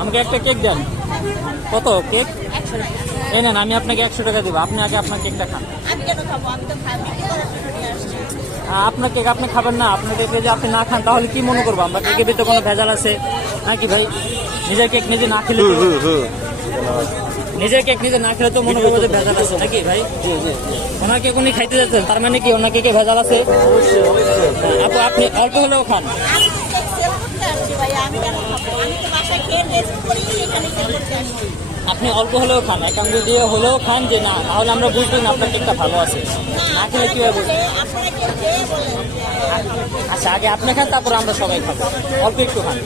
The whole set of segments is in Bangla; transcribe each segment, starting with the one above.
আমাকে একটা কেক দেন। কত কেক? এই নেন, আমি আপনাকে 100 টাকা দিব। আপনি আগে আপনার কেকটা খান। আমি কেন খাবো? আমি তো খাই, বিক্রি করার জন্য নিয়ে আসছি। আপনার কেক আপনি খাবেন না? আপনার কেক যদি আপনি না খান তাহলে কি মনে করবো আমরা? কেকের ভিতরে কোনো ভেজাল আছে নাকি ভাই? নিজের কেক নিজে না খেলে নিজের কেক নিজে না খেলে তো মনে করবো যে ভেজাল আছে নাকি ভাই? ওনার কেক উনি খাইতে যাচ্ছেন, তার মানে কি ওনার কেকে ভেজাল আছে? আপু আপনি অল্প হলেও খান। আমি তো কেক সেল করতে আসছি ভাই, আমি কেন খাবো? আমি তো বাসায় খেয়ে টেস্ট করি, এখানে সেল করতে আসছি। আপনি অল্প হলেও খান, এক আঙ্গুল দিয়ে হলেও খান, যে না তাহলে আমরা বুঝবো না আপনার কেকটা ভালো আছে। না খেলে কিভাবে বুঝবো? আপনারা কেউ খেয়ে বলেন। আচ্ছা আগে আপনি খান, তারপর আমরা সবাই খাবো। অল্প একটু খান।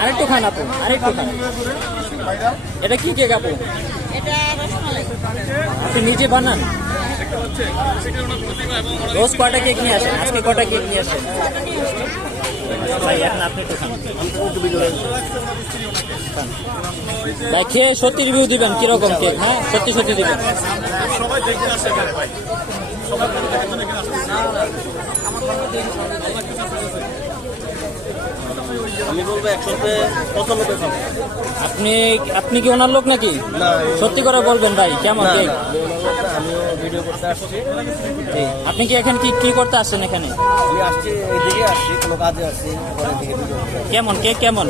আরেকটু খান আপু, আরেকটু খান। এটা কি কেক আপু? এটা রসমালাই। আপনি নিজে বানান? রোজ কয়টা কেক নিয়ে আসেন? আজকে কয়টা কেক নিয়ে আসেন ভাই? এখন আপনি একটু খান। খান। ভাই খেয়ে সত্যি রিভিউ দিবেন কিরকম কেক। হ্যাঁ সত্যি সত্যি দিবেন। সবাই দেখতে আসছে এখানে ভাই, সবাই দেখার জন্য এখানে আসছে। আমি বলবো 195 খাবো। আপনি আপনি কি ওনার লোক নাকি? না, সত্যি করে বলবেন ভাই, কেমন কেক? আমিও ভিডিও করতে আসছি। আপনি কি এখানে কি কি করতে আসছেন এখানে? আমি আসছি এইদিকে, আসছি কোনো কাজে আসছি, পরে দিকে ভিডিও করতে। কেমন কেক কেমন?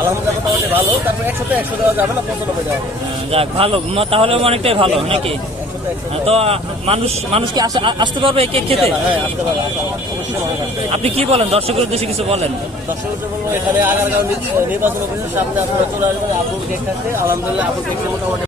আলহামদুলিল্লাহ মোটামুটি ভালো। তারপর 100 দেওয়া যাবে না, 95 দেওয়া হবে। যাক ভালো, তাহলে অনেকটাই ভালো নাকি? 100 তো মানুষ কি আসতে পারবে এই কেক খেতে? হ্যাঁ, আসতে পারে, অবশ্যই ভালো লাগবে। আপনি কি বলেন, দর্শকের উদ্দেশ্যে কিছু বলেন? দর্শকদের বলবো এখানে আগারগাঁও নির্বাচন অফিসের সামনে আপনারা চলে আসবেন। আপুর কেক খাচ্ছে, আলহামদুলিল্লাহ আপুর কেক মোটামুটি